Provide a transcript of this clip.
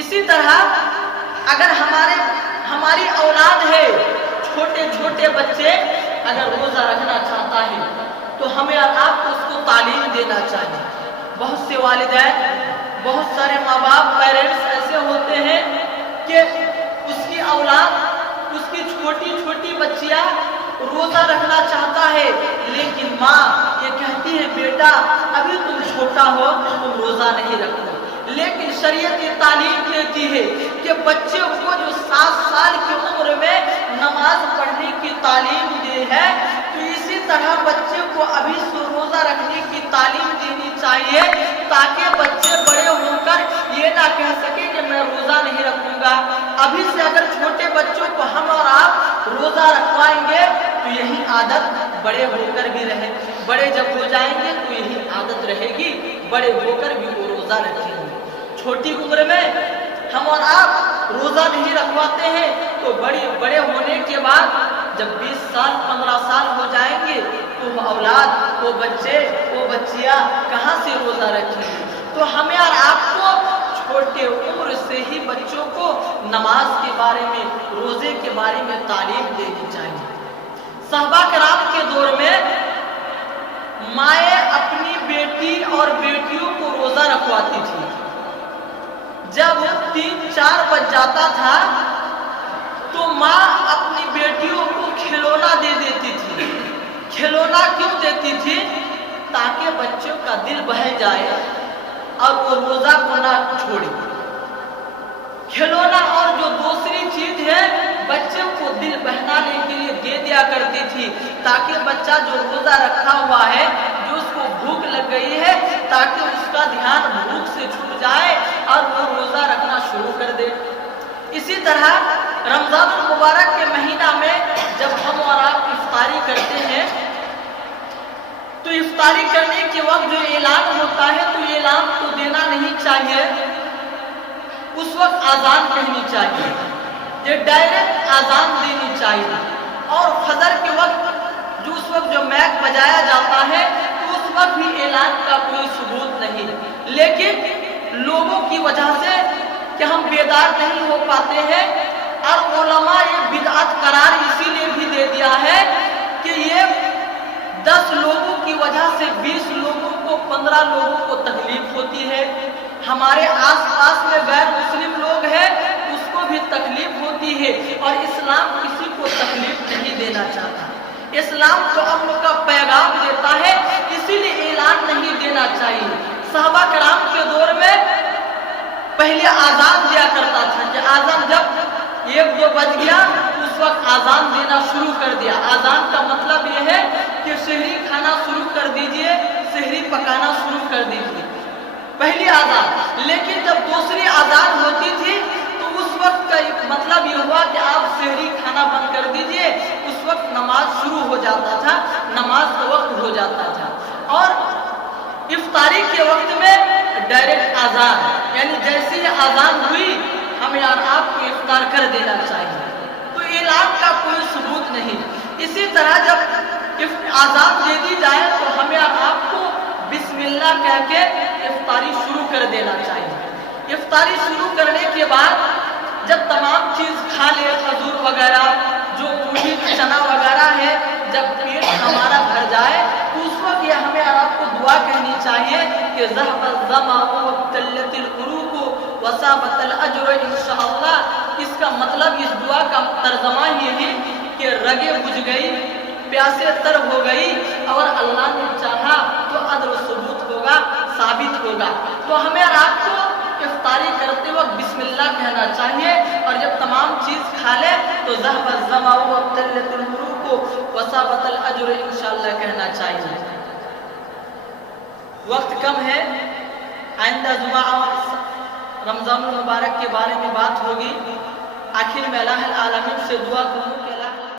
اسی طرح اگر ہماری اولاد ہے، چھوٹے چھوٹے بچے اگر روزہ رکھنا چاہتا ہے تو ہمیں اور آپ کو اس کو تعلیم دینا چاہیے۔ بہت سے والدین، بہت سارے ماں باپ، پیرنٹس ایسے ہوتے ہیں کہ اس کی اولاد، اس کی چھوٹی چھوٹی بچیاں روزہ رکھنا چاہتا ہے، لیکن ماں یہ کہتی ہے بیٹا ابھی تم چھوٹا ہو، تم روزہ نہیں رکھو۔ لیکن شریعت یہ تعلیم دیتی ہے کہ بچے کو جو 7 سال کی عمر میں نماز پڑھنے کی تعلیم دی ہے، تو اسی طرح بچے کو ابھی سے روزہ رکھنے کی تعلیم دینی چاہیے، تاکہ بچے بڑے ہو کر یہ نہ کہہ سکے کہ میں روزہ نہیں رکھوں گا۔ ابھی سے اگر چھوٹے بچوں کو ہم اور آپ روزہ رکھوائیں گے تو یہی عادت بڑے ہو کر بھی رہے، بڑے جب ہو جائیں گے تو یہی عادت رہے گی، بڑے ہو کر بھی وہ روزہ رکھیں گے۔ چھوٹی عمر میں ہم اور آپ روزہ نہیں رکھواتے ہیں تو بڑے ہونے کے بعد جب 20 سال 15 سال ہو جائیں گے تو وہ اولاد، وہ بچے، وہ بچیاں کہاں سے روزہ رکھیں گے؟ تو ہمیں اور آپ کو چھوٹے عمر سے ہی بچوں کو نماز کے بارے میں، روزے کے بارے میں تعلیم دینی چاہیے۔ صحابہ کرام کے دور میں مائیں اپنی بیٹی اور بیٹیوں کو روزہ رکھواتی تھی۔ جب 3-4 بج جاتا تھا تو ماں اپنی بیٹیوں کو کھلونا دے دیتی تھی۔ کھلونا کیوں دیتی تھی؟ تاکہ بچوں کا دل بہل جائے اور وہ روزہ کو نہ چھوڑے۔ کھلونا اور جو دوسری چیز ہے بچوں کو دل بہلانے کے لیے دے دیا کرتی تھی، تاکہ بچہ جو روزہ رکھا ہوا ہے، جو اس کو بھوک لگ گئی ہے، تاکہ اس کا دھیان بھوک سے چھوٹ جائے اور وہ روزہ رکھنا شروع کر دے۔ اسی طرح رمضان المبارک کے مہینہ میں جب ہم اور آپ افطاری کرتے ہیں تو افطاری کرنے کے وقت جو اعلان ہوتا ہے تو یہ اعلان تو دینا نہیں چاہیے، اس وقت اذان کہنی چاہیے، یہ ڈائریکٹ اذان دینی چاہیے۔ اور فجر کے وقت جو اس وقت جو میک بجایا جاتا ہے تو اس وقت بھی اعلان کا کوئی ثبوت نہیں، لیکن لوگوں کی وجہ سے کہ ہم بیدار نہیں ہو پاتے ہیں، اور علماء یہ بدعت قرار اسی لیے بھی دے دیا ہے کہ یہ 10 لوگوں کی وجہ سے 20 لوگوں کو 15 لوگوں کو تکلیف ہوتی ہے، ہمارے آس پاس میں غیر مسلم لوگ ہیں اس کو بھی تکلیف ہوتی ہے، اور اسلام کسی کو تکلیف نہیں دینا چاہتا۔ اسلام تو امن کا پیغام دیتا ہے، اسی لیے اعلان نہیں دینا چاہیے۔ صحابہ کرام کے دور میں پہلے آزان دیا کرتا تھا کہ آزان جب 1-2 بج گیا اس وقت آزان دینا شروع کر دیا۔ آزان کا مطلب یہ ہے کہ سحری کھانا شروع کر دیجئے، سحری پکانا شروع کر دیجئے، پہلی آزان۔ لیکن جب دوسری آزان ہوتی تھی تو اس وقت کا مطلب یہ ہوا کہ آپ سحری کھانا بند کر دیجئے، اس وقت نماز شروع ہو جاتا تھا، نماز کا وقت ہو جاتا تھا۔ اور افطاری کے وقت میں ڈائریکٹ آزان، یعنی جیسی آزان ہوئی ہمیں اور آپ کو افطار کر دینا چاہیے، تو اعلان کا کوئی ثبوت نہیں۔ اسی طرح جب آزان دے دی جائے تو ہمیں اور آپ کو بسم اللہ کہہ کے افطاری شروع کر دینا چاہیے۔ افطاری شروع کرنے کے بعد جب تمام چیز کھا لے، کھجور وغیرہ، جو پوری چنا وغیرہ ہے، جب پیٹ ہمارا بھر جائے تو اس وقت یہ ہمیں اور آپ کو دعا کہنی چاہیے کہ ذهب الظمأ وابتلت القلوب وثابت الاجر انشاءاللہ۔ اس کا مطلب، اس دعا کا ترجمہ یہ ہے کہ رگیں بجھ گئی، پیاسے تر ہو گئی، اور اللہ نے چاہا تو اجر ثبوت ہوگا، ثابت ہوگا۔ تو ہمیں اور آپ کو افطاری کرتے وقت بسم اللہ کہنا چاہیے، اور جب تمام چیز کھا لے تو ذهب الظمأ وابتلت القلوب وثابت الاجر انشاءاللہ کہنا چاہیے۔ وقت کم ہے، آئندہ جمعہ رمضان المبارک کے بارے میں بات ہوگی۔ آخر میں الہ العالمین سے دعا کروں